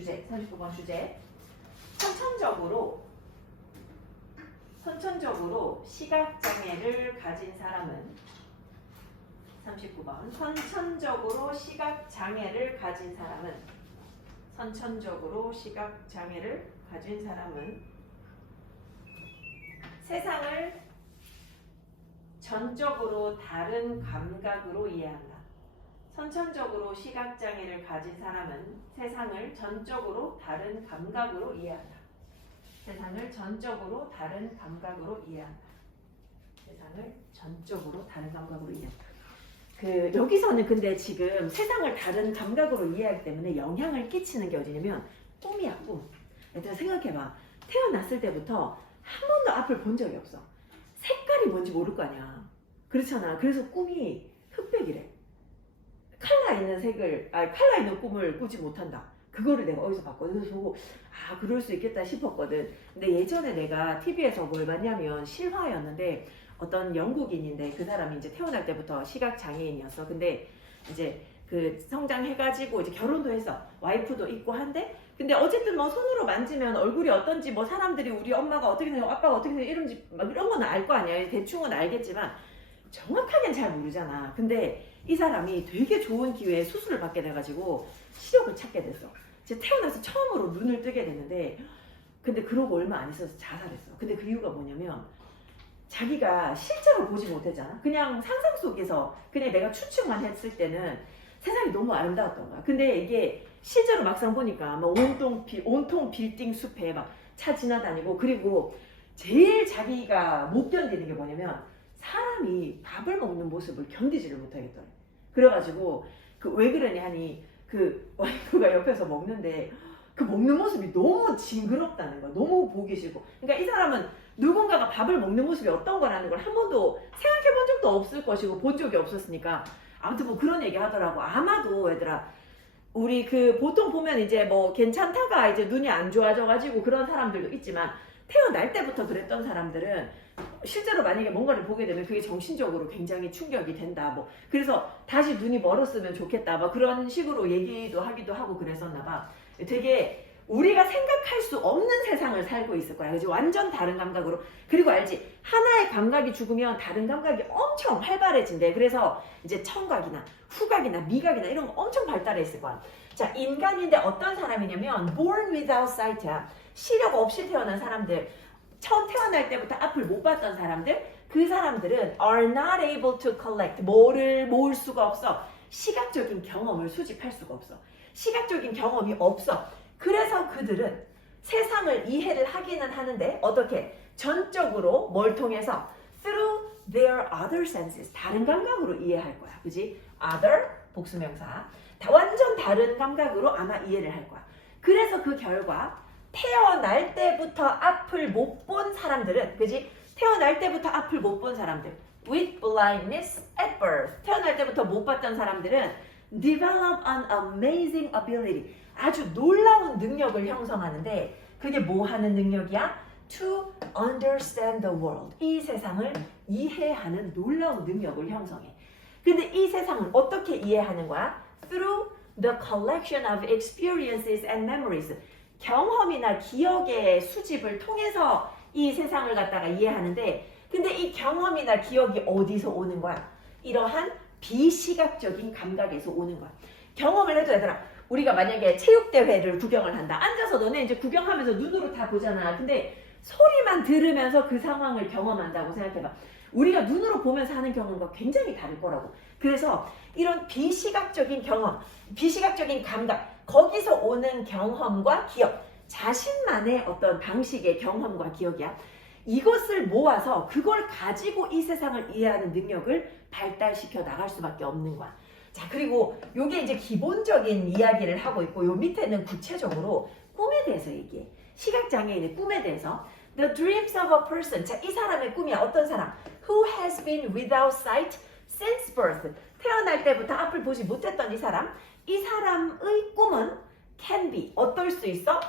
주제, 39번 주제. 선천적으로 시각장애를 가진 사람은 39번. 선천적으로 시각장애를 가진 사람은 세상을 전적으로 다른 감각으로 이해한다. 선천적으로 시각장애를 가진 사람은 세상을 전적으로 다른 감각으로 이해한다. 세상을 전적으로 다른 감각으로 이해한다. 세상을 전적으로 다른 감각으로 이해한다. 여기서는 근데 지금 세상을 다른 감각으로 이해하기 때문에 영향을 끼치는 게 어디냐면 꿈이야, 꿈. 얘들아 생각해봐. 태어났을 때부터 한 번도 앞을 본 적이 없어. 색깔이 뭔지 모를 거 아니야. 그렇잖아. 그래서 꿈이 흑백이래. 칼라 있는 꿈을 꾸지 못한다. 그거를 내가 어디서 봤거든. 그래서 보고 그럴 수 있겠다 싶었거든. 근데 예전에 내가 TV에서 뭘 봤냐면 실화였는데 어떤 영국인인데 그 사람이 이제 태어날 때부터 시각장애인이었어. 근데 이제 성장해가지고 이제 결혼도 했어. 와이프도 있고 한데 근데 어쨌든 뭐 손으로 만지면 얼굴이 어떤지 뭐 사람들이 우리 엄마가 어떻게 생겨 아빠가 어떻게 생겨 이런지 막 이런 건 알 거 아니야. 대충은 알겠지만 정확하게는 잘 모르잖아. 근데 이 사람이 되게 좋은 기회에 수술을 받게 돼가지고 시력을 찾게 됐어. 이제 태어나서 처음으로 눈을 뜨게 됐는데 근데 그러고 얼마 안 있어서 자살했어. 근데 그 이유가 뭐냐면 자기가 실제로 보지 못했잖아. 그냥 상상 속에서 그냥 내가 추측만 했을 때는 세상이 너무 아름다웠던 거야. 근데 이게 실제로 막상 보니까 막 온통 빌딩 숲에 막 차 지나다니고 그리고 제일 자기가 못 견디는 게 뭐냐면 사람이 밥을 먹는 모습을 견디지를 못하겠더래. 그래가지고 왜 그러냐 하니 와이프가 옆에서 먹는데 그 먹는 모습이 너무 징그럽다는 거야. 너무 보기 싫고. 그러니까 이 사람은 누군가가 밥을 먹는 모습이 어떤 거라는 걸 한 번도 생각해 본 적도 없을 것이고 본 적이 없었으니까 아무튼 뭐 그런 얘기 하더라고. 아마도 얘들아 우리 보통 보면 이제 뭐 괜찮다가 이제 눈이 안 좋아져가지고 그런 사람들도 있지만 태어날 때부터 그랬던 사람들은 실제로 만약에 뭔가를 보게 되면 그게 정신적으로 굉장히 충격이 된다. 뭐 그래서 다시 눈이 멀었으면 좋겠다. 막 그런 식으로 얘기도 하기도 하고 그랬었나 봐. 되게 우리가 생각할 수 없는 세상을 살고 있을 거야. 그지? 완전 다른 감각으로. 그리고 알지? 하나의 감각이 죽으면 다른 감각이 엄청 활발해진대. 그래서 이제 청각이나 후각이나 미각이나 이런 거 엄청 발달해 있을 거야. 자, 인간인데 어떤 사람이냐면 born without sight야. 시력 없이 태어난 사람들. 처음 태어날 때부터 앞을 못 봤던 사람들. 그 사람들은 are not able to collect. 뭐를 모을 수가 없어. 시각적인 경험을 수집할 수가 없어. 시각적인 경험이 없어. 그래서 그들은 세상을 이해를 하기는 하는데 어떻게? 전적으로 뭘 통해서? Through their other senses. 다른 감각으로 이해할 거야. 그지? Other, 복수명사. 완전 다른 감각으로 아마 이해를 할 거야. 그래서 그 결과 태어날 때부터 앞을 못 본 사람들은 그지? 태어날 때부터 앞을 못 본 사람들 with blindness at birth. 태어날 때부터 못 봤던 사람들은 develop an amazing ability. 아주 놀라운 능력을 형성하는데 그게 뭐 하는 능력이야? To understand the world. 이 세상을 이해하는 놀라운 능력을 형성해. 근데 이 세상은 어떻게 이해하는 거야? Through the collection of experiences and memories. 경험이나 기억의 수집을 통해서 이 세상을 갖다가 이해하는데 근데 이 경험이나 기억이 어디서 오는 거야? 이러한 비시각적인 감각에서 오는 거야. 경험을 해도 얘들아 우리가 만약에 체육대회를 구경을 한다. 앉아서 너네 이제 구경하면서 눈으로 다 보잖아. 근데 소리만 들으면서 그 상황을 경험한다고 생각해봐. 우리가 눈으로 보면서 하는 경험과 굉장히 다를 거라고. 그래서 이런 비시각적인 경험, 비시각적인 감각, 거기서 오는 경험과 기억, 자신만의 어떤 방식의 경험과 기억이야. 이것을 모아서 그걸 가지고 이 세상을 이해하는 능력을 발달시켜 나갈 수밖에 없는 거야. 자, 그리고 요게 이제 기본적인 이야기를 하고 있고 요 밑에는 구체적으로 꿈에 대해서 얘기해. 시각장애인의 꿈에 대해서. The dreams of a person. 자, 이 사람의 꿈이야. 어떤 사람? Who has been without sight since birth. 태어날 때부터 앞을 보지 못했던 이 사람. 이 사람의 꿈은 can be. 어떨 수 있어?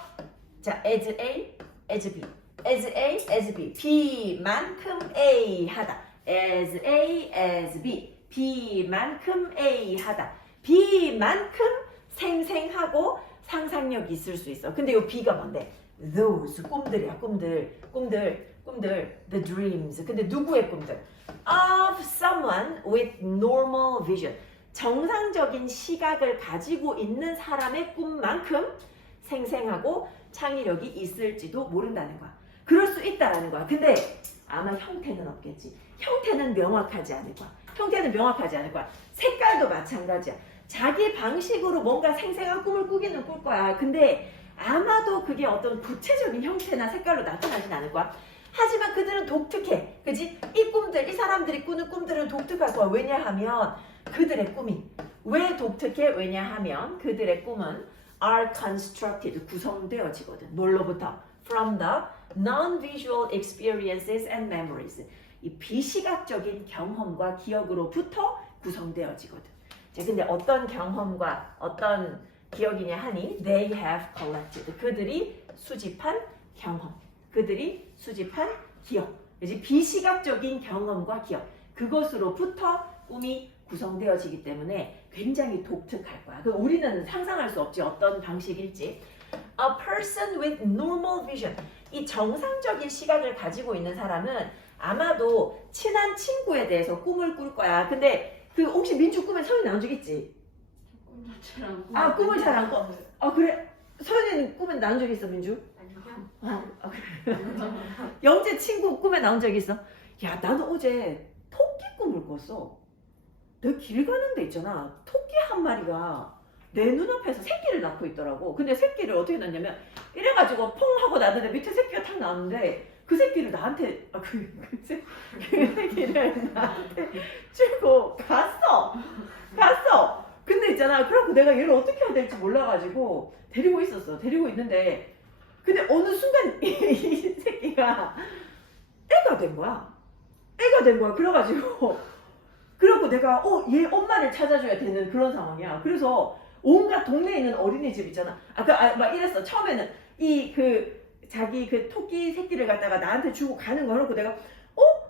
자, as A, as B. as A, as B. B만큼 A 하다. as A, as B. B만큼 A 하다. B만큼 생생하고 상상력이 있을 수 있어. 근데 이 B가 뭔데? Those 꿈들이야. 꿈들. The dreams. 근데 누구의 꿈들? Of someone with normal vision. 정상적인 시각을 가지고 있는 사람의 꿈만큼 생생하고 창의력이 있을지도 모른다는 거야. 그럴 수 있다라는 거야. 근데 아마 형태는 없겠지. 형태는 명확하지 않을 거야. 색깔도 마찬가지야. 자기 방식으로 뭔가 생생한 꿈을 꾸기는 꿀 거야. 근데 아마도 그게 어떤 구체적인 형태나 색깔로 나타나진 않을 거야. 하지만 그들은 독특해. 그지? 이 사람들이 꾸는 꿈들은 독특할 거야. 왜냐하면 그들의 꿈이. 왜 독특해? 왜냐하면 그들의 꿈은 are constructed, 구성되어지거든. 뭘로부터? From the non-visual experiences and memories. 이 비시각적인 경험과 기억으로부터 구성되어지거든. 자, 근데 어떤 경험과 어떤 기억이냐 하니 they have collected. 그들이 수집한 경험. 그들이 수집한 기억. 그래서 비시각적인 경험과 기억. 그것으로부터 꿈이 구성되어지기 때문에 굉장히 독특할 거야. 우리는 상상할 수 없지. 어떤 방식일지. A person with normal vision. 이 정상적인 시각을 가지고 있는 사람은 아마도 친한 친구에 대해서 꿈을 꿀 거야. 근데 그 혹시 민주 꿈에 서윤이 나온 적 있지? 꿈을 잘 안 꿔. 그래? 서윤이는 꿈에 나온 적 있어, 민주? 그래. 영재 친구 꿈에 나온 적 있어? 야, 나는 어제 토끼 꿈을 꿨어. 내가 길 가는 데 있잖아. 토끼 한 마리가 내 눈앞에서 새끼를 낳고 있더라고. 근데 새끼를 어떻게 낳냐면 이래가지고 퐁 하고 낳는데 밑에 새끼가 탁 나왔는데 그 새끼를 나한테 그 새끼를 나한테 주고 갔어. 근데 있잖아. 그래갖고 내가 얘를 어떻게 해야 될지 몰라가지고 데리고 있는데 근데 어느 순간 이 새끼가 애가 된 거야. 그래가지고 내가 얘 엄마를 찾아줘야 되는 그런 상황이야. 그래서 온갖 동네에 있는 어린이집 있잖아. 막 이랬어. 처음에는 자기 그 토끼 새끼를 갖다가 나한테 주고 가는 거 해놓고 내가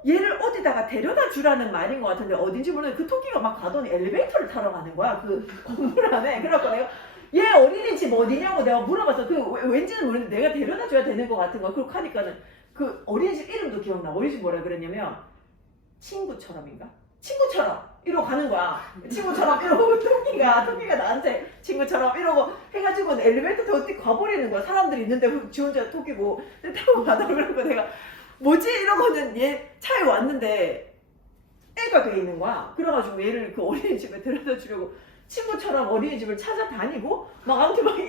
얘를 어디다가 데려다 주라는 말인 것 같은데 어딘지 모르는데 그 토끼가 막 가더니 엘리베이터를 타러 가는 거야. 그 건물 안에. 그래갖고 내가 얘 어린이집 어디냐고 내가 물어봤어. 왠지는 모르는데 내가 데려다 줘야 되는 것 같은 거야. 그렇게 하니까는 그 어린이집 이름도 기억나. 어린이집 뭐라 그랬냐면 친구처럼인가? 친구처럼 이러고 가는 거야. 친구처럼 이러고 토끼가 나한테 친구처럼 이러고 해가지고 엘리베이터 타고 뛰 가버리는 거야. 사람들이 있는데 지 혼자 토끼고 타고 가다 그러고 내가 뭐지? 이러고는 얘 차에 왔는데 애가 돼 있는 거야. 그래가지고 얘를 그 어린이집에 데려다 주려고 친구처럼 어린이집을 찾아다니고 막 아무튼 막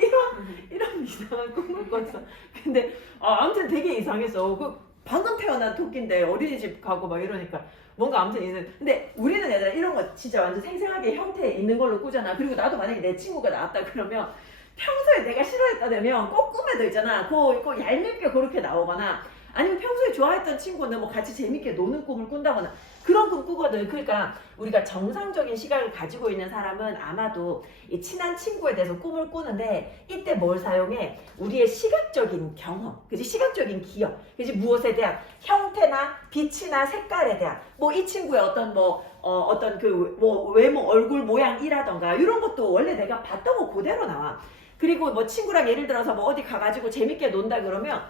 이런 이상한 꿈을 꿨어. 근데 아무튼 되게 이상했어. 방금 태어난 토끼인데 어린이집 가고 막 이러니까 뭔가 아무튼 근데 우리는 얘들아 이런 거 진짜 완전 생생하게 형태 있는 걸로 꾸잖아. 그리고 나도 만약에 내 친구가 나왔다 그러면 평소에 내가 싫어했다면 꼭 꿈에도 있잖아. 꼭 얄밉게 그렇게 나오거나 아니면 평소에 좋아했던 친구는 뭐 같이 재밌게 노는 꿈을 꾼다거나 그런 꿈 꾸거든. 그러니까 우리가 정상적인 시각을 가지고 있는 사람은 아마도 이 친한 친구에 대해서 꿈을 꾸는데 이때 뭘 사용해? 우리의 시각적인 경험, 그지? 시각적인 기억, 그지? 무엇에 대한 형태나 빛이나 색깔에 대한 뭐 이 친구의 어떤 외모, 얼굴 모양이라던가 이런 것도 원래 내가 봤던 거 그대로 나와. 그리고 뭐 친구랑 예를 들어서 뭐 어디 가가지고 재밌게 논다 그러면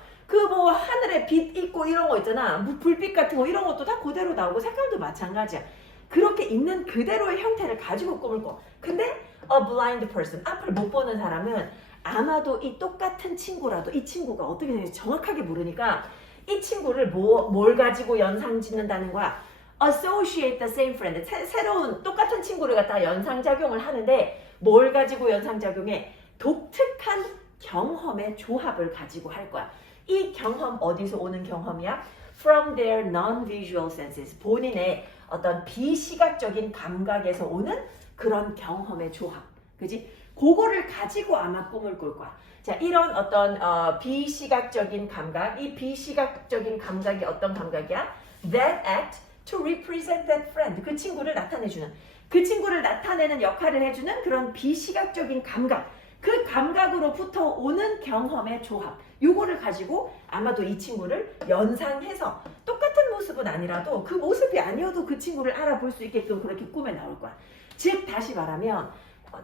뭐 하늘에 빛 있고 이런 거 있잖아. 뭐 불빛 같은 거 이런 것도 다 그대로 나오고 색깔도 마찬가지야. 그렇게 있는 그대로의 형태를 가지고 꿈을 꿔. 근데 a blind person, 앞을 못 보는 사람은 아마도 이 똑같은 친구라도 이 친구가 어떻게 되는지 정확하게 모르니까 이 친구를 뭘 가지고 연상 짓는다는 거야. associate the same friend. 새로운 똑같은 친구를 갖다가 연상작용을 하는데 뭘 가지고 연상작용해? 독특한 경험의 조합을 가지고 할 거야. 이 경험 어디서 오는 경험이야? From their non-visual senses. 본인의 어떤 비시각적인 감각에서 오는 그런 경험의 조합. 그지? 그거를 가지고 아마 꿈을 꿀 거야. 자, 이런 어떤 비시각적인 감각, 이 비시각적인 감각이 어떤 감각이야? That act to represent that friend. 그 친구를 나타내주는, 그 친구를 나타내는 역할을 해주는 그런 비시각적인 감각. 그 감각으로부터 오는 경험의 조합. 요거를 가지고 아마도 이 친구를 연상해서 똑같은 모습은 아니라도 그 모습이 아니어도 그 친구를 알아볼 수 있게끔 그렇게 꿈에 나올 거야. 즉 다시 말하면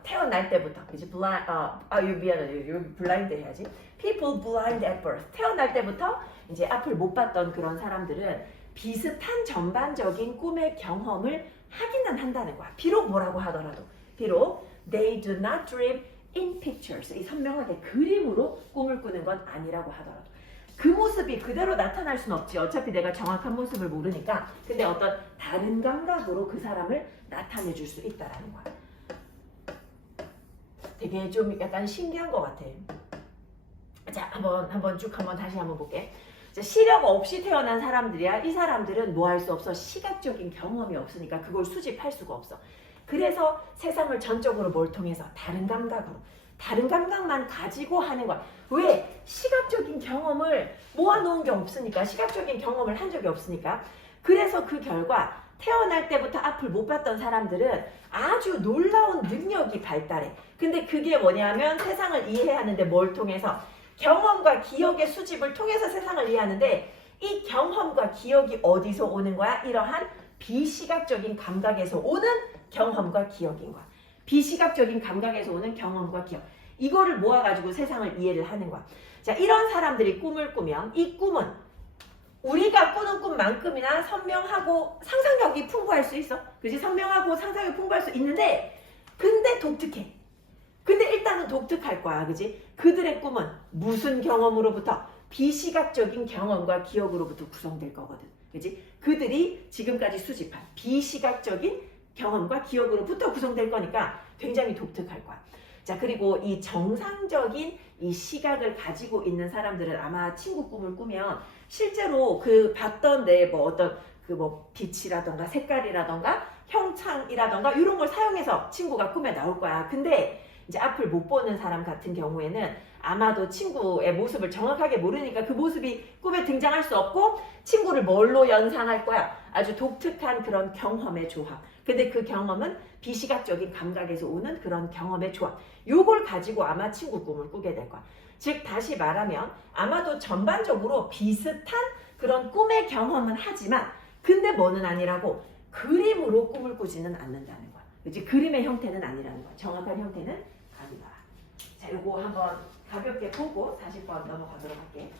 태어날 때부터 그지 미안해 여기 블라인드 해야지. People blind at birth. 태어날 때부터 이제 앞을 못 봤던 그런 사람들은 비슷한 전반적인 꿈의 경험을 하기는 한다는 거야. 비록 뭐라고 하더라도 비록 they do not dream in pictures. 이 선명하게 그림으로 꿈을 꾸는 건 아니라고 하더라도 그 모습이 그대로 나타날 수는 없지. 어차피 내가 정확한 모습을 모르니까. 근데 어떤 다른 감각으로 그 사람을 나타내 줄 수 있다라는 거야. 되게 좀 약간 신기한 것 같아. 자, 다시 한번 볼게. 자, 시력 없이 태어난 사람들이야. 이 사람들은 뭐 할 수 없어. 시각적인 경험이 없으니까 그걸 수집할 수가 없어. 그래서 세상을 전적으로 뭘 통해서 다른 감각만 가지고 하는 거야. 왜? 시각적인 경험을 모아놓은 게 없으니까. 시각적인 경험을 한 적이 없으니까. 그래서 그 결과 태어날 때부터 앞을 못 봤던 사람들은 아주 놀라운 능력이 발달해. 근데 그게 뭐냐면 세상을 이해하는데 뭘 통해서? 경험과 기억의 수집을 통해서 세상을 이해하는데 이 경험과 기억이 어디서 오는 거야? 이러한 비시각적인 감각에서 오는 경험과 기억인 거야. 비시각적인 감각에서 오는 경험과 기억. 이거를 모아가지고 세상을 이해를 하는 거야. 자, 이런 사람들이 꿈을 꾸면 이 꿈은 우리가 꾸는 꿈만큼이나 선명하고 상상력이 풍부할 수 있어. 그치? 선명하고 상상력이 풍부할 수 있는데 근데 독특해. 근데 일단은 독특할 거야. 그치? 그들의 꿈은 무슨 경험으로부터? 비시각적인 경험과 기억으로부터 구성될 거거든. 그치? 그들이 지금까지 수집한 비시각적인 경험과 기억으로부터 구성될 거니까 굉장히 독특할 거야. 자, 그리고 이 정상적인 이 시각을 가지고 있는 사람들은 아마 친구 꿈을 꾸면 실제로 그 봤던 내 뭐 어떤 그 뭐 빛이라던가 색깔이라던가 형창이라던가 이런 걸 사용해서 친구가 꿈에 나올 거야. 근데 이제 앞을 못 보는 사람 같은 경우에는 아마도 친구의 모습을 정확하게 모르니까 그 모습이 꿈에 등장할 수 없고 친구를 뭘로 연상할 거야? 아주 독특한 그런 경험의 조합. 근데 그 경험은 비시각적인 감각에서 오는 그런 경험의 조합. 요걸 가지고 아마 친구 꿈을 꾸게 될 거야. 즉 다시 말하면 아마도 전반적으로 비슷한 그런 꿈의 경험은 하지만 근데 뭐는 아니라고 그림으로 꿈을 꾸지는 않는다는 거야. 그치? 그림의 형태는 아니라는 거야. 정확한 형태는 아니다. 자, 요거 한번 가볍게 보고 40번 넘어가도록 할게.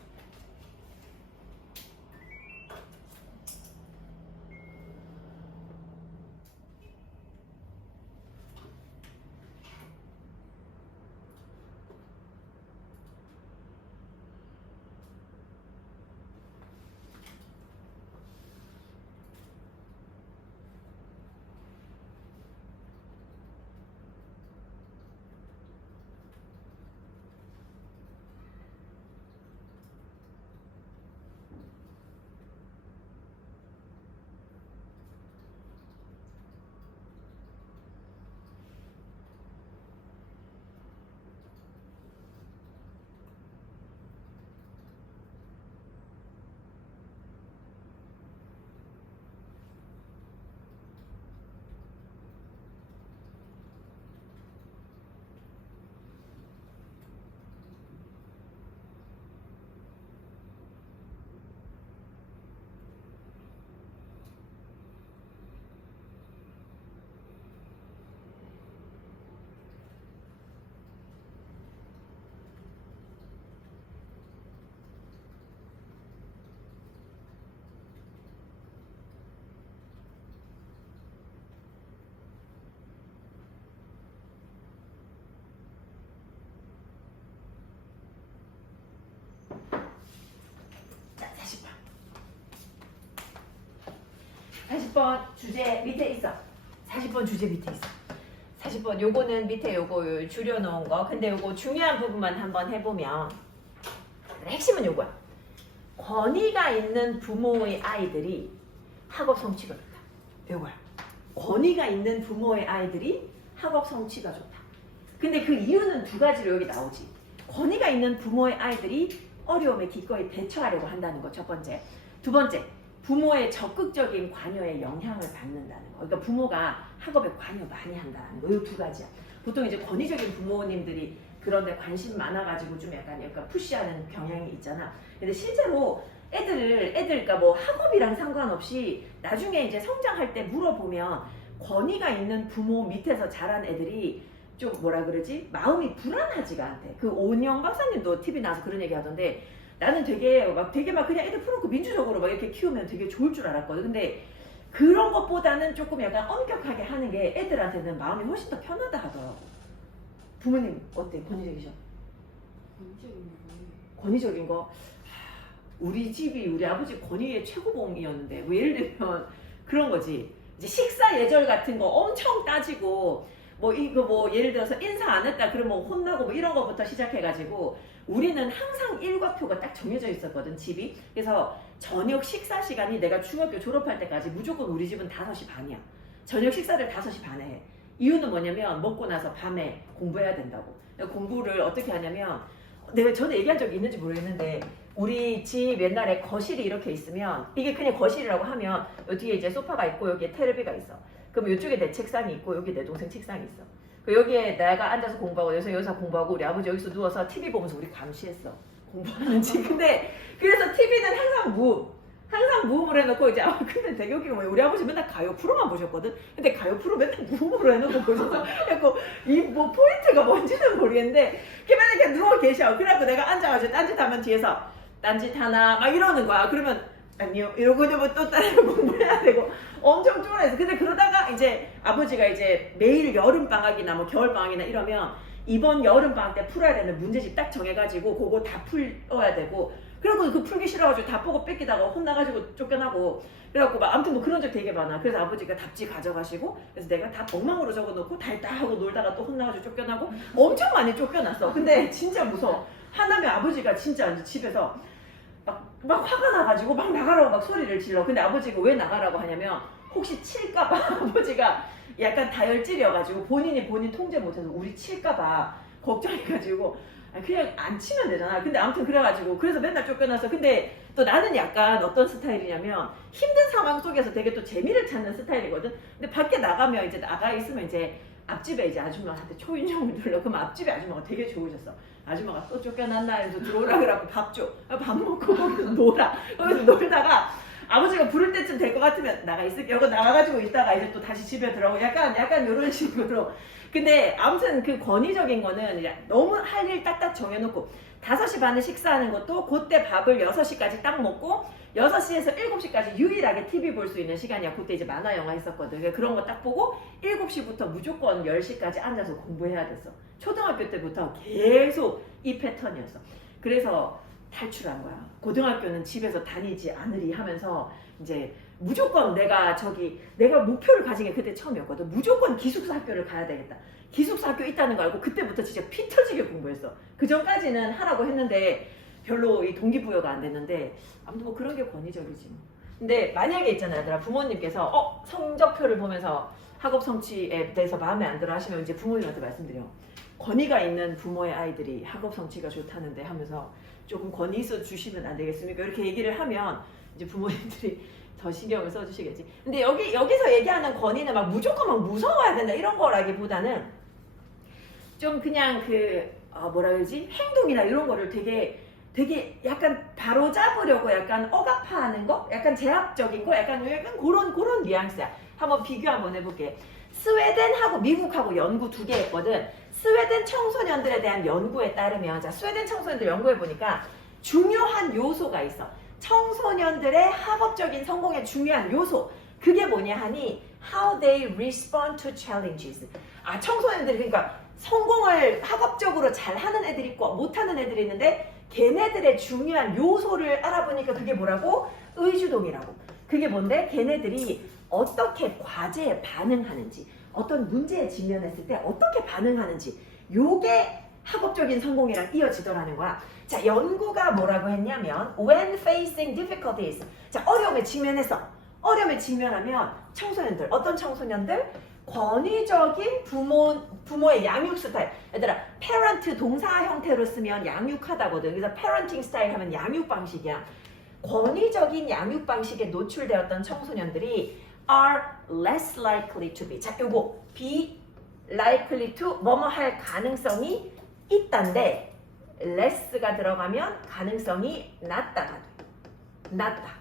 자, 40번 주제 밑에 있어. 40번 주제 밑에 있어. 40번 요거는 밑에 요거 줄여놓은 거. 근데 요거 중요한 부분만 한번 해보면 핵심은 요거야. 권위가 있는 부모의 아이들이 학업 성취가 좋다. 요거야. 권위가 있는 부모의 아이들이 학업 성취가 좋다. 근데 그 이유는 두 가지로 여기 나오지. 권위가 있는 부모의 아이들이 어려움에 기꺼이 대처하려고 한다는 거 첫 번째. 두 번째, 부모의 적극적인 관여에 영향을 받는다는 거. 그러니까 부모가 학업에 관여 많이 한다는 거. 이 두 가지야. 보통 이제 권위적인 부모님들이 그런데 관심 많아가지고 좀 약간 푸시하는 경향이 있잖아. 근데 실제로 그러니까 뭐 학업이랑 상관없이 나중에 이제 성장할 때 물어보면 권위가 있는 부모 밑에서 자란 애들이 좀 뭐라 그러지? 마음이 불안하지가 않대. 그 오은영 박사님도 TV 나와서 그런 얘기 하던데 나는 되게 막 그냥 애들 풀어놓고 민주적으로 막 이렇게 키우면 되게 좋을 줄 알았거든. 근데 그런 것보다는 조금 약간 엄격하게 하는 게 애들한테는 마음이 훨씬 더 편하다 하더라고. 부모님 어때? 권위적이셔? 권위적인 거? 우리 집이 우리 아버지 권위의 최고봉이었는데 뭐 예를 들면 그런 거지. 이제 식사 예절 같은 거 엄청 따지고 뭐 이거 뭐 예를 들어서 인사 안 했다 그러면 뭐 혼나고 뭐 이런 거부터 시작해가지고 우리는 항상 일과표가 딱 정해져 있었거든 집이. 그래서 저녁 식사 시간이 내가 중학교 졸업할 때까지 무조건 우리 집은 5시 반이야. 저녁 식사를 5시 반에 해. 이유는 뭐냐면 먹고 나서 밤에 공부해야 된다고. 공부를 어떻게 하냐면 내가 전에 얘기한 적이 있는지 모르겠는데 우리 집 옛날에 거실이 이렇게 있으면 이게 그냥 거실이라고 하면 요 뒤에 이제 소파가 있고 여기에 테레비가 있어. 그럼 이쪽에 내 책상이 있고 여기 내 동생 책상이 있어. 여기에 내가 앉아서 공부하고 여기서 공부하고 우리 아버지 여기서 누워서 TV 보면서 우리 감시했어. 공부하는지. 근데 그래서 TV는 항상 무음으로 해놓고 이제 근데 되게 웃긴 거 우리 아버지 맨날 가요 프로만 보셨거든. 근데 가요 프로 맨날 무음으로 해놓고 보셔서 그래갖고 이 뭐 포인트가 뭔지는 모르겠는데 맨날 이렇게 누워 계셔. 그래갖고 내가 앉아가지고 딴짓하면 뒤에서 딴짓 하나 막 이러는 거야. 그러면 아니요 이러고 이러면 또 다른 공부해야 되고 엄청 쫄아했어. 근데 그러다가 이제 아버지가 이제 매일 여름방학이나 뭐 겨울방학이나 이러면 이번 여름방학 때 풀어야 되는 문제집 딱 정해가지고 그거 다 풀어야 되고 그리고 그 풀기 싫어가지고 다 보고 뺏기다가 혼나가지고 쫓겨나고 그래갖고 막 아무튼 뭐 그런 적 되게 많아. 그래서 아버지가 답지 가져가시고 그래서 내가 다 엉망으로 적어놓고 다 했다 하고 놀다가 또 혼나가지고 쫓겨나고 엄청 많이 쫓겨났어. 근데 진짜 무서워. 하나면 아버지가 진짜 집에서 막 화가 나가지고 막 나가라고 막 소리를 질러. 근데 아버지가 왜 나가라고 하냐면 혹시 칠까봐 아버지가 약간 다혈질이어가지고 본인 통제 못해서 우리 칠까봐 걱정해가지고 그냥 안 치면 되잖아. 근데 아무튼 그래가지고 그래서 맨날 쫓겨나서. 근데 또 나는 약간 어떤 스타일이냐면 힘든 상황 속에서 되게 또 재미를 찾는 스타일이거든. 근데 밖에 나가면 이제 나가 있으면 이제 앞집에 이제 아줌마한테 초인종을 눌러. 그럼 앞집에 아줌마가 되게 좋으셨어. 아줌마가 또 쫓겨났나 해서 들어오라 그래갖고 밥 줘. 밥 먹고 거기서 놀아. 거기서 놀다가 아버지가 부를 때쯤 될 것 같으면 나가 있을게. 여기 나가가지고 있다가 이제 또 다시 집에 들어오고 약간 이런 식으로. 근데 아무튼 그 권위적인 거는 너무 할 일 딱딱 정해놓고 5시 반에 식사하는 것도 그때 밥을 6시까지 딱 먹고 6시에서 7시까지 유일하게 TV 볼 수 있는 시간이야. 그때 이제 만화 영화 했었거든. 그런 거 딱 보고 7시부터 무조건 10시까지 앉아서 공부해야 됐어. 초등학교 때부터 계속 이 패턴이었어. 그래서 탈출한 거야. 고등학교는 집에서 다니지 않으리 하면서 이제 무조건 내가 목표를 가진 게 그때 처음이었거든. 무조건 기숙사 학교를 가야 되겠다. 기숙사 학교 있다는 거 알고 그때부터 진짜 피 터지게 공부했어. 그 전까지는 하라고 했는데 별로 이 동기부여가 안 됐는데 아무튼 뭐 그런 게 권위적이지. 근데 만약에 있잖아요, 얘들아, 부모님께서 성적표를 보면서 학업 성취에 대해서 마음에 안 들어 하시면 이제 부모님한테 말씀드려. 권위가 있는 부모의 아이들이 학업 성취가 좋다는데 하면서 조금 권위 있어 주시면 안 되겠습니까? 이렇게 얘기를 하면 이제 부모님들이 더 신경을 써주시겠지. 근데 여기서 얘기하는 권위는 막 무조건 막 무서워야 된다 이런 거라기보다는 좀 그냥 뭐라 그러지? 행동이나 이런 거를 되게 약간 바로 잡으려고 약간 억압하는 거? 약간 제압적인 거? 약간 그런 뉘앙스야. 한번 비교 한번 해볼게. 스웨덴하고 미국하고 연구 2개 했거든. 스웨덴 청소년들에 대한 연구에 따르면, 자, 스웨덴 청소년들 연구해보니까 중요한 요소가 있어. 청소년들의 학업적인 성공의 중요한 요소. 그게 뭐냐 하니, how they respond to challenges. 청소년들이 그러니까 성공을 학업적으로 잘하는 애들이 있고 못하는 애들이 있는데, 걔네들의 중요한 요소를 알아보니까 그게 뭐라고? 의주동이라고. 그게 뭔데? 걔네들이 어떻게 과제에 반응하는지, 어떤 문제에 직면했을 때 어떻게 반응하는지, 요게 학업적인 성공이랑 이어지더라는 거야. 자, 연구가 뭐라고 했냐면 when facing difficulties, 자, 어려움에 직면해서 어려움에 직면하면 청소년들, 어떤 청소년들? 권위적인 부모의 양육 스타일. 얘들아, parent 동사 형태로 쓰면 양육하다거든. 그래서 parenting style 하면 양육 방식이야. 권위적인 양육 방식에 노출되었던 청소년들이 are less likely to be. 자, 요거 be likely to 뭐뭐 할 가능성이 있단데 less가 들어가면 가능성이 낮다가 돼. 낮다.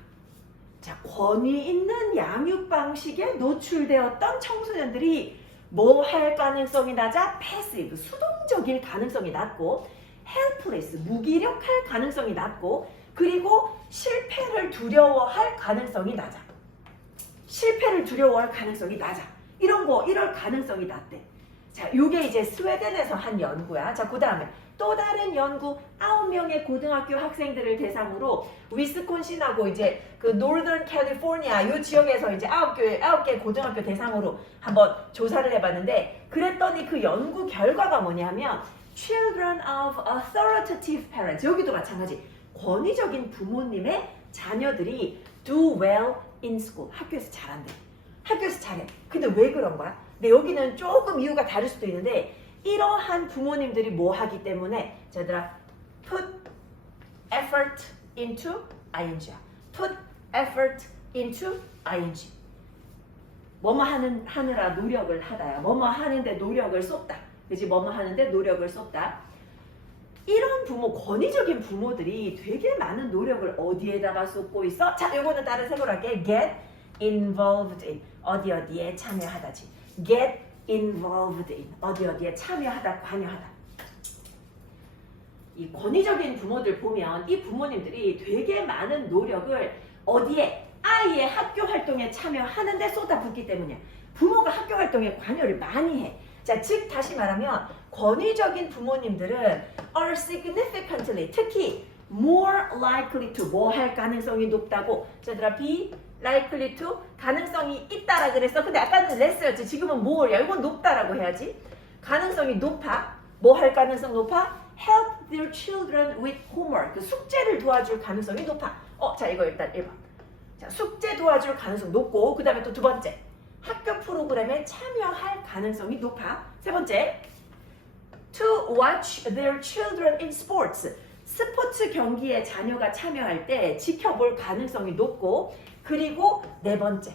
자, 권위 있는 양육 방식에 노출되었던 청소년들이 뭐 할 가능성이 낮아? passive, 수동적일 가능성이 낮고 helpless, 무기력할 가능성이 낮고 그리고 실패를 두려워할 가능성이 낮아. 실패를 두려워할 가능성이 낮아. 이럴 가능성이 낮대. 자, 요게 이제 스웨덴에서 한 연구야. 자, 그 다음에 또 다른 연구 9명의 고등학교 학생들을 대상으로 위스콘신하고 이제 그 노르던 캘리포니아 요 지역에서 이제 9개 고등학교 대상으로 한번 조사를 해봤는데 그랬더니 그 연구 결과가 뭐냐면 Children of authoritative parents 여기도 마찬가지 권위적인 부모님의 자녀들이 do well in school 학교에서 잘한대. 학교에서 잘해. 근데 왜 그런 거야? 근데 여기는 조금 이유가 다를 수도 있는데 이러한 부모님들이 뭐 하기 때문에 자 얘들아 put effort into ing야. put effort into ing. 뭐뭐 하느라 노력을 하다야. 뭐뭐 하는데 노력을 쏟다. 그치? 뭐뭐 하는데 노력을 쏟다. 이런 부모, 권위적인 부모들이 되게 많은 노력을 어디에다가 쏟고 있어? 자, 요거는 다른 색으로 할게. get involved in. 어디에 참여하다지. get involved in. 어디에 참여하다, 관여하다. 이 권위적인 부모들 보면 이 부모님들이 되게 많은 노력을 어디에? 아이의 학교 활동에 참여하는데 쏟아붓기 때문이야. 부모가 학교 활동에 관여를 많이 해. 자, 즉 다시 말하면 권위적인 부모님들은 are significantly 특히 more likely to 뭐 할 가능성이 높다고. 자, 얘들아 be likely to 가능성이 있다라 그랬어. 근데 아까는 less였지. 지금은 more야. 이건 높다라고 해야지. 가능성이 높아. 뭐 할 가능성 높아? help their children with homework. 그 숙제를 도와줄 가능성이 높아. 자, 이거 일단 1번. 자, 숙제 도와줄 가능성 높고 그 다음에 또 두 번째. 학교 프로그램에 참여할 가능성이 높아. 세 번째, to watch their children in sports. 스포츠 경기에 자녀가 참여할 때 지켜볼 가능성이 높고 그리고 네 번째,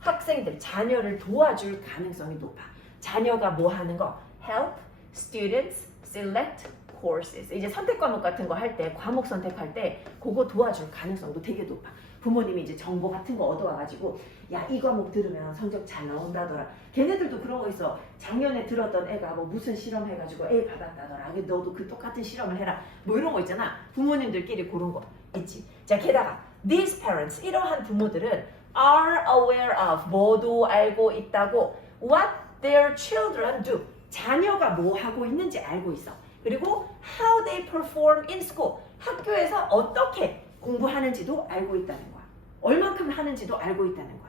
학생들, 자녀를 도와줄 가능성이 높아. 자녀가 뭐 하는 거? help students select courses. 이제 선택 과목 같은 거 할 때, 과목 선택할 때 그거 도와줄 가능성도 되게 높아. 부모님이 이제 정보 같은 거 얻어와가지고 야, 이 과목 들으면 성적 잘 나온다더라. 걔네들도 그런 거 있어. 작년에 들었던 애가 뭐 무슨 실험 해가지고 A 받았다더라. 너도 그 똑같은 실험을 해라. 뭐 이런 거 있잖아. 부모님들끼리 그런 거 있지. 자, 게다가 these parents, 이러한 부모들은 are aware of, 뭐도 알고 있다고 what their children do. 자녀가 뭐 하고 있는지 알고 있어. 그리고 how they perform in school. 학교에서 어떻게 공부하는지도 알고 있다는 거야. 얼만큼 하는지도 알고 있다는 거야.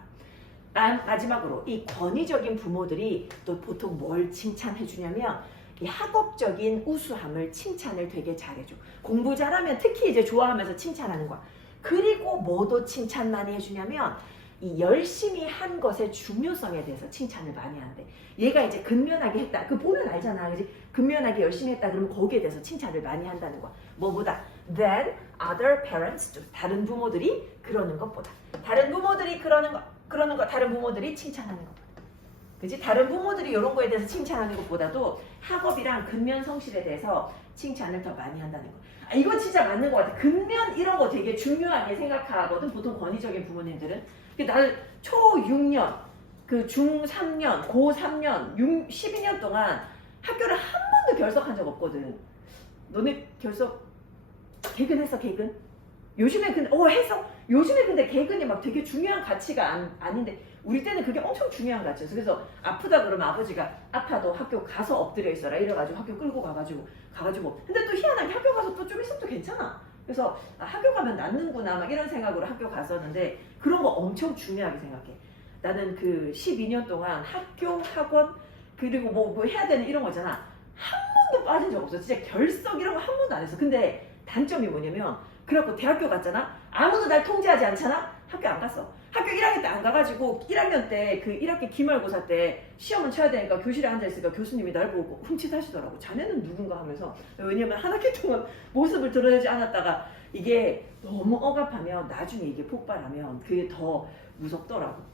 마지막으로 이 권위적인 부모들이 또 보통 뭘 칭찬해 주냐면 이 학업적인 우수함을 칭찬을 되게 잘해줘. 공부 잘하면 특히 이제 좋아하면서 칭찬하는 거야. 그리고 뭐도 칭찬 많이 해주냐면 이 열심히 한 것의 중요성에 대해서 칭찬을 많이 한대. 얘가 이제 근면하게 했다. 그 보면 알잖아. 그지? 근면하게 열심히 했다. 그러면 거기에 대해서 칭찬을 많이 한다는 거야. 뭐보다? Than other parents do. 다른 부모들이 그러는 것보다. 다른 부모들이 그러는 거, 다른 부모들이 칭찬하는 것보다. 그지? 다른 부모들이 이런 거에 대해서 칭찬하는 것보다도 학업이랑 근면 성실에 대해서 칭찬을 더 많이 한다는 거. 이거 진짜 맞는 것 같아. 근면 이런 거 되게 중요하게 생각하거든. 보통 권위적인 부모님들은. 나는 초 6년, 그 중 3년, 고 3년, 12년 동안 학교를 한 번도 결석한 적 없거든. 너네 결석 개근했어, 개근? 요즘에 근데 했어. 요즘에 근데 개근이 막 되게 중요한 가치가 아닌데 우리 때는 그게 엄청 중요한 가치였어. 그래서 아프다 그러면 아버지가 아파도 학교 가서 엎드려 있어라 이래가지고 학교 끌고 가가지고 근데 또 희한하게 학교 가서 또 좀 있으면 또 괜찮아. 그래서 학교 가면 낫는구나 막 이런 생각으로 학교 갔었는데 그런 거 엄청 중요하게 생각해. 나는 그 12년 동안 학교, 학원 그리고 뭐 해야 되는 이런 거잖아. 한 번도 빠진 적 없어. 진짜 결석 이런 거 한 번도 안 했어. 근데 단점이 뭐냐면 그래갖고 대학교 갔잖아. 아무도 날 통제하지 않잖아. 학교 안 갔어. 학교 1학년 때 안 가가지고 1학년 때 그 1학기 기말고사 때 시험을 쳐야 되니까 교실에 앉아있으니까 교수님이 날 보고 훔칫하시더라고. 자네는 누군가 하면서. 왜냐면 한 학기 동안 모습을 드러내지 않았다가 이게 너무 억압하면 나중에 이게 폭발하면 그게 더 무섭더라고.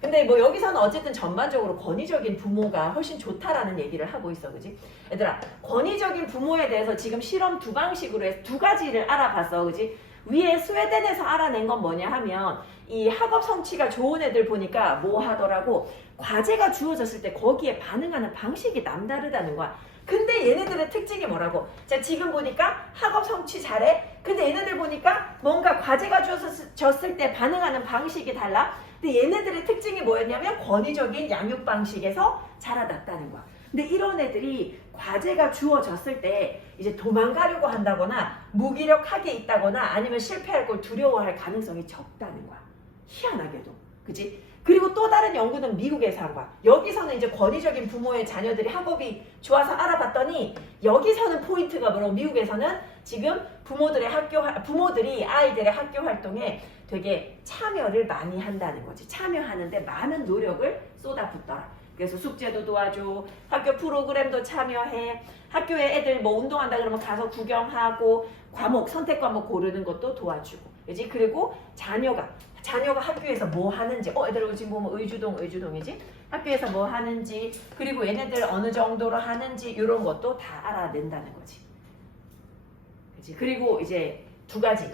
근데 뭐 여기서는 어쨌든 전반적으로 권위적인 부모가 훨씬 좋다라는 얘기를 하고 있어. 그지? 얘들아, 권위적인 부모에 대해서 지금 실험 두 방식으로 해서 두 가지를 알아봤어. 그지? 위에 스웨덴에서 알아낸 건 뭐냐 하면 이 학업 성취가 좋은 애들 보니까 뭐 하더라고? 과제가 주어졌을 때 거기에 반응하는 방식이 남다르다는 거야. 근데 얘네들의 특징이 뭐라고? 자, 지금 보니까 학업 성취 잘해. 근데 얘네들 보니까 뭔가 과제가 주어졌을 때 반응하는 방식이 달라. 근데 얘네들의 특징이 뭐였냐면 권위적인 양육 방식에서 자라났다는 거야. 근데 이런 애들이 과제가 주어졌을 때 이제 도망가려고 한다거나 무기력하게 있다거나 아니면 실패할 걸 두려워할 가능성이 적다는 거야. 희한하게도. 그치? 그리고 또 다른 연구는 미국에서 한 거야. 여기서는 이제 권위적인 부모의 자녀들이 학업이 좋아서 알아봤더니 여기서는 포인트가 뭐라고 미국에서는 지금 부모들이 아이들의 학교 활동에 되게 참여를 많이 한다는 거지. 참여하는데 많은 노력을 쏟아붓더라. 그래서 숙제도 도와줘, 학교 프로그램도 참여해, 학교에 애들 뭐 운동한다 그러면 가서 구경하고, 선택 과목 고르는 것도 도와주고, 그지? 그리고 자녀가 학교에서 뭐 하는지, 애들 지금 보면 의주동이지? 학교에서 뭐 하는지, 그리고 얘네들 어느 정도로 하는지, 이런 것도 다 알아낸다는 거지. 그지? 그리고 이제 두 가지,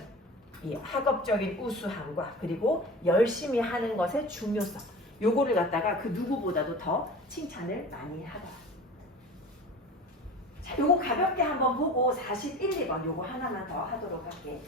이 학업적인 우수함과 그리고 열심히 하는 것의 중요성. 요거를 갖다가 그 누구보다도 더 칭찬을 많이 하더라. 자, 요거 가볍게 한번 보고 41, 2번 요거 하나만 더 하도록 할게.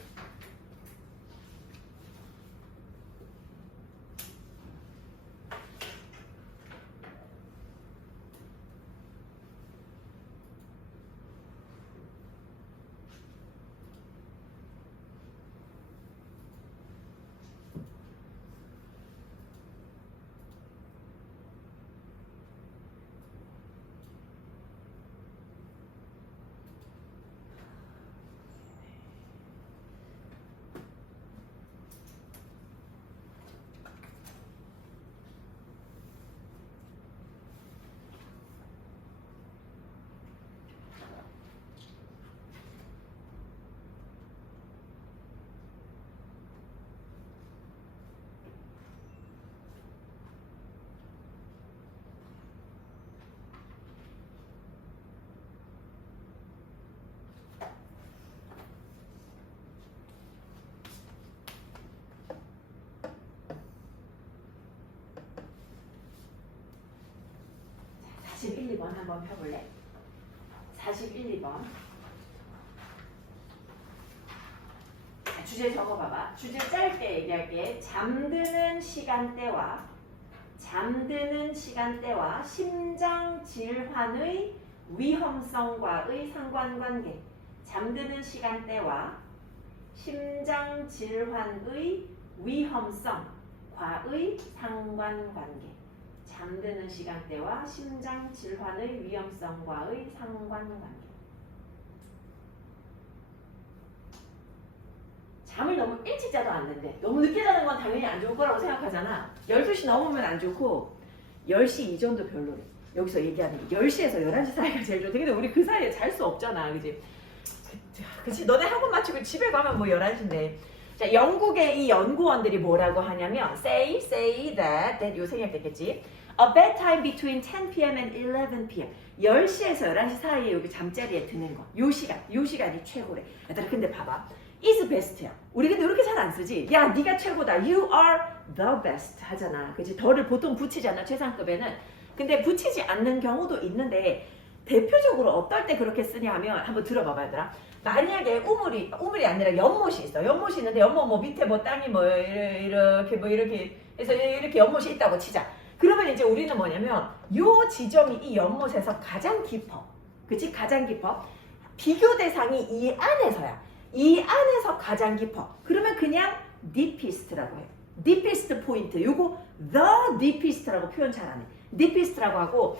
자, 41, 2번 한번 펴볼래? 41, 2번. 자, 주제 적어봐봐. 주제 짧게 얘기할게. 잠드는 시간대와 심장 질환의 위험성과의 상관관계. 잠드는 시간대와 심장 질환의 위험성과의 상관관계. 잠드는 시간대와 심장 질환의 위험성과의 상관관계. 잠을 너무 일찍 자도 안 된대. 너무 늦게 자는 건 당연히 안 좋을 거라고 생각하잖아. 12시 넘으면 안 좋고 10시 이전도 별로래. 여기서 얘기하는 게 10시에서 11시 사이가 제일 좋대. 근데 우리 그 사이에 잘 수 없잖아. 그치? 그치? 너네 학원 마치고 집에 가면 뭐 11시인데. 자, 영국의 이 연구원들이 뭐라고 하냐면 say that 요 생략됐겠지. A bedtime between 10 p.m. and 11 p.m. 10시에서 11시 사이에 여기 잠자리에 드는 거. 요 시간이 최고래. 얘들아 근데 봐봐. is best야. 우리 근데 이렇게 잘 안 쓰지. 야, 네가 최고다. You are the best 하잖아. 그치? 더를 보통 붙이잖아. 최상급에는. 근데 붙이지 않는 경우도 있는데 대표적으로 어떨 때 그렇게 쓰냐 하면 한번 들어봐봐 얘들아. 만약에 우물이 아니라 연못이 있어. 연못이 있는데 연못 뭐 밑에 뭐 땅이 뭐 이렇게 해서 이렇게 연못이 있다고 치자. 그러면 이제 우리는 뭐냐면 요 지점이 이 연못에서 가장 깊어. 그치? 가장 깊어. 비교 대상이 이 안에서야. 이 안에서 가장 깊어. 그러면 그냥 deepest라고 해. deepest 포인트. 요거 the deepest라고 표현 잘 안 해. deepest라고 하고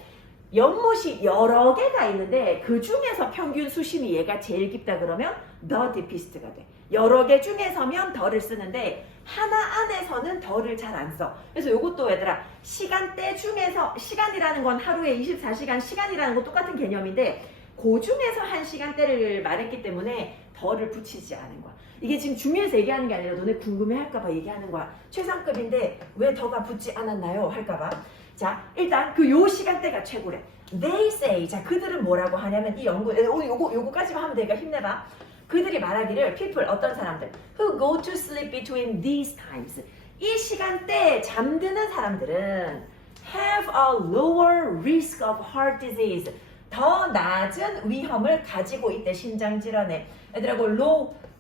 연못이 여러 개가 있는데 그 중에서 평균 수심이 얘가 제일 깊다 그러면 the deepest가 돼. 여러 개 중에서면 더를 쓰는데 하나 안에서는 더를 잘 안 써. 그래서 요것도 얘들아 시간대 중에서 시간이라는 건 하루에 24시간 시간이라는 건 똑같은 개념인데 그 중에서 한 시간대를 말했기 때문에 더를 붙이지 않은 거야. 이게 지금 중요해서 얘기하는 게 아니라 너네 궁금해할까봐 얘기하는 거야. 최상급인데 왜 더가 붙지 않았나요? 할까봐. 자, 일단 그 요 시간대가 최고래. They say. 자, 그들은 뭐라고 하냐면 이 연구 요거까지만 하면 되니까 힘내봐. 그들이 말하기를 people 어떤 사람들 who go to sleep between these times. 이 시간대에 잠드는 사람들은 have a lower risk of heart disease. 더 낮은 위험을 가지고 있대, 심장질환에. 얘들아, 그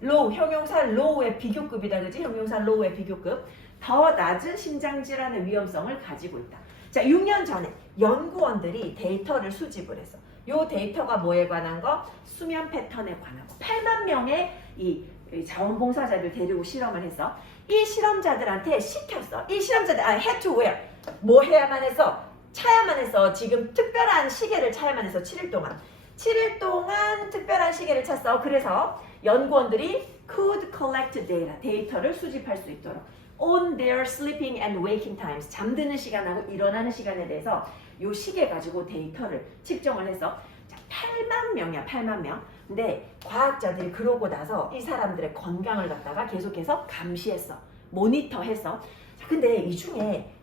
low, 형용사 low의 비교급이다, 그지? 형용사 low의 비교급. 더 낮은 심장질환의 위험성을 가지고 있다. 자, 6년 전에 연구원들이 데이터를 수집을 했어. 요 데이터가 뭐에 관한 거? 수면 패턴에 관한 거. 8만 명의 이 자원봉사자들 데리고 실험을 했어. 이 실험자들한테 시켰어. 이 실험자들, had to wear. 뭐 해야만 했어? 차야만 했어. 지금 특별한 시계를 차야만 했어. 7일 동안. 7일 동안 특별한 시계를 찼어. 그래서 연구원들이 could collect data, 데이터를 수집할 수 있도록 on their sleeping and waking times, 잠드는 시간하고 일어나는 시간에 대해서 요 시계 가지고 데이터를 측정을 했어. 자, 8만 명이야, 8만 명. 근데 과학자들이 그러고 나서 이 사람들의 건강을 갖다가 계속해서 감시했어. 모니터했어. 자, 근데 이 중에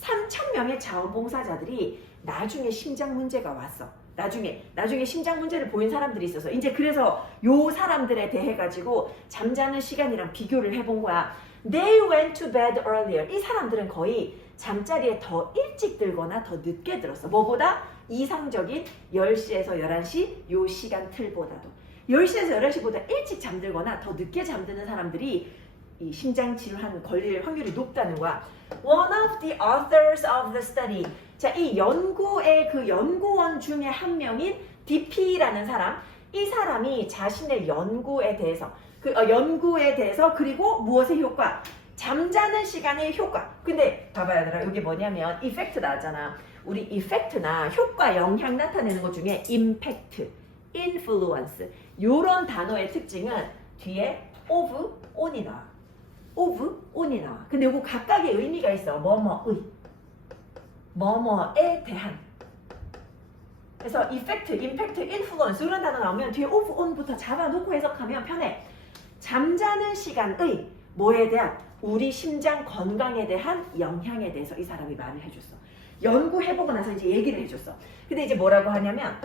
3천 명의 자원봉사자들이 나중에 심장 문제가 왔어. 나중에 심장 문제를 보인 사람들이 있어서 이제 그래서 요 사람들에 대해 가지고 잠자는 시간이랑 비교를 해본 거야. They went to bed earlier. 이 사람들은 거의 잠자리에 더 일찍 들거나 더 늦게 들었어. 뭐보다? 이상적인 10시에서 11시 요 시간 틀보다도. 10시에서 11시보다 일찍 잠들거나 더 늦게 잠드는 사람들이 이 심장 질환 걸릴 확률이 높다는 거야. One of the authors of the study. 자, 이 연구의 그 연구원 중에 한 명인 DP라는 사람. 이 사람이 자신의 연구에 대해서 그리고 무엇의 효과? 잠자는 시간의 효과. 근데 봐봐요, 얘들아. 이게 뭐냐면 이펙트 나왔잖아. 우리 이펙트나 효과, 영향 나타내는 것 중에 임팩트, 인플루언스 요런 단어의 특징은 뒤에 of, on이 나와. of, on이 나와. 근데 요거 각각의 의미가 있어. 뭐뭐의, 뭐뭐에 대한. 그래서 이펙트, 임팩트, 인플루언스 이런 단어 나오면 뒤에 of, on부터 잡아놓고 해석하면 편해. 잠자는 시간의 뭐에 대한? 우리 심장 건강에 대한 영향에 대해서 이 사람이 말을 해줬어. 연구해보고 나서 이제 얘기를 해줬어. 근데 이제 뭐라고 하냐면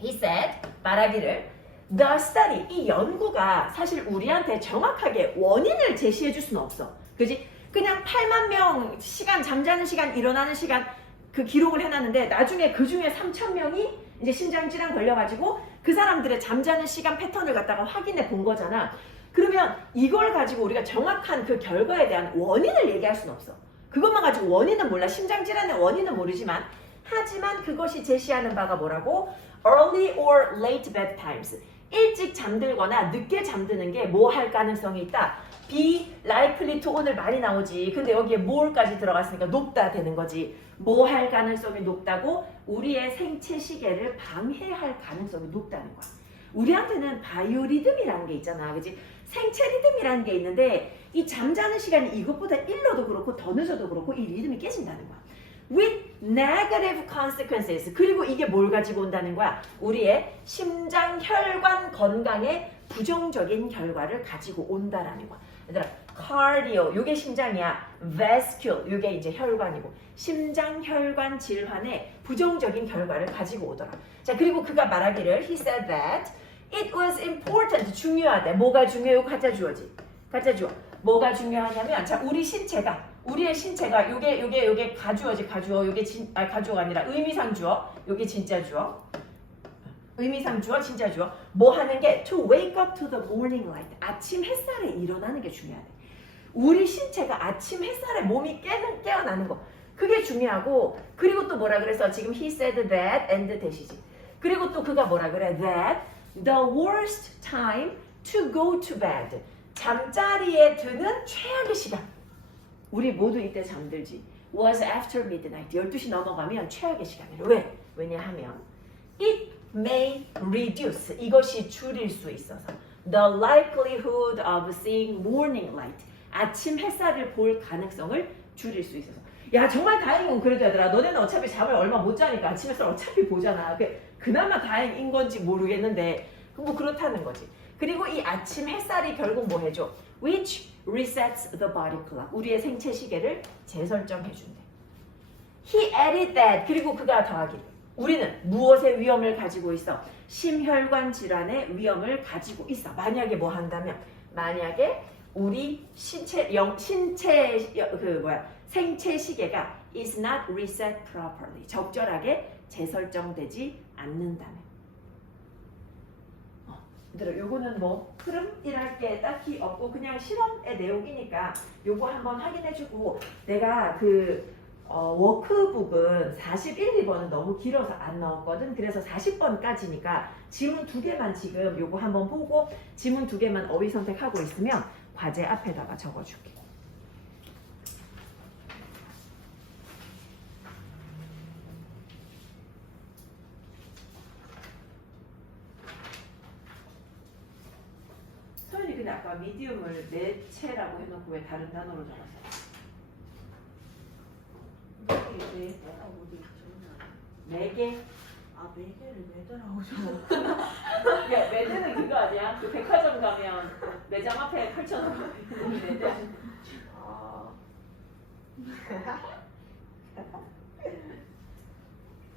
he said, 말하기를 the study, 이 연구가 사실 우리한테 정확하게 원인을 제시해줄 수는 없어. 그지? 그냥 8만 명 시간, 잠자는 시간, 일어나는 시간 그 기록을 해놨는데 나중에 그 중에 3천 명이 이제 심장질환 걸려가지고 그 사람들의 잠자는 시간 패턴을 갖다가 확인해 본 거잖아. 그러면 이걸 가지고 우리가 정확한 그 결과에 대한 원인을 얘기할 수는 없어. 그것만 가지고 원인은 몰라. 심장질환의 원인은 모르지만 하지만 그것이 제시하는 바가 뭐라고? Early or late bedtimes. 일찍 잠들거나 늦게 잠드는 게 뭐 할 가능성이 있다? Be likely to 오늘 많이 나오지. 근데 여기에 more까지 들어갔으니까 높다 되는 거지. 뭐 할 가능성이 높다고? 우리의 생체 시계를 방해할 가능성이 높다는 거야. 우리한테는 바이오리듬이라는 게 있잖아. 그치? 생체 리듬이라는 게 있는데 이 잠자는 시간이 이것보다 일러도 그렇고 더 늦어도 그렇고 이 리듬이 깨진다는 거야. With negative consequences. 그리고 이게 뭘 가지고 온다는 거야? 우리의 심장 혈관 건강에 부정적인 결과를 가지고 온다라는 거야. 얘들아, cardio, 요게 심장이야. vascular, 요게 이제 혈관이고 심장 혈관 질환에 부정적인 결과를 가지고 오더라. 자, 그리고 그가 말하기를 he said that it was important, 중요하대. 뭐가 중요해요? 가짜 주어지. 가짜 주어. 뭐가 중요하냐면 자, 우리의 신체가 요게 가주어지. 가주어. 요게 가주어가 아니라 의미상 주어. 요게 진짜 주어. 의미상 주어, 진짜 주어. 뭐 하는 게 to wake up to the morning light. 아침 햇살에 일어나는 게 중요하대. 우리 신체가 아침 햇살에 몸이 깨어나는 거. 그게 중요하고 그리고 또 뭐라 그래서 지금 he said that and that이지. 그리고 또 그가 뭐라 그래? That the worst time to go to bed. 잠자리에 드는 최악의 시간. 우리 모두 이때 잠들지. Was after midnight. 12시 넘어가면 최악의 시간이래. 왜? 왜냐하면 it may reduce. 이것이 줄일 수 있어서. The likelihood of seeing morning light. 아침 햇살을 볼 가능성을 줄일 수 있어서. 야, 정말 다행인 건 그래도 얘들아. 너네는 어차피 잠을 얼마 못 자니까 아침 햇살 어차피 보잖아. 그나마 다행인 건지 모르겠는데 뭐 그렇다는 거지. 그리고 이 아침 햇살이 결국 뭐 해줘? Which resets the body clock. 우리의 생체 시계를 재설정해 준대. He added that. 그리고 그가 더하기를. 우리는 무엇의 위험을 가지고 있어? 심혈관 질환의 위험을 가지고 있어. 만약에 뭐 한다면? 만약에 우리 생체 시계가 is not reset properly. 적절하게 재설정되지 않는다면. 얘들아, 요거는 뭐 흐름이랄 게 딱히 없고 그냥 실험의 내용이니까 요거 한번 확인해주고 내가 그 워크북은 41, 2번은 너무 길어서 안 나왔거든. 그래서 40번까지니까 지문 2개만 지금 요거 한번 보고 지문 2개만 어휘 선택하고 있으면 과제 앞에다가 적어줄게. 소연이 근데 아까 미디움을 매체라고 해놓고 왜 다른 단어로 적었어? 왜 빼라고 돼 있잖아. 매개? 아 매개를 매더라고 저. 야, 매대는 그거 아니야? 그 백화점 가면 매장 앞에 펼쳐놓은 매대. 아.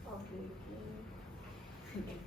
아 매개.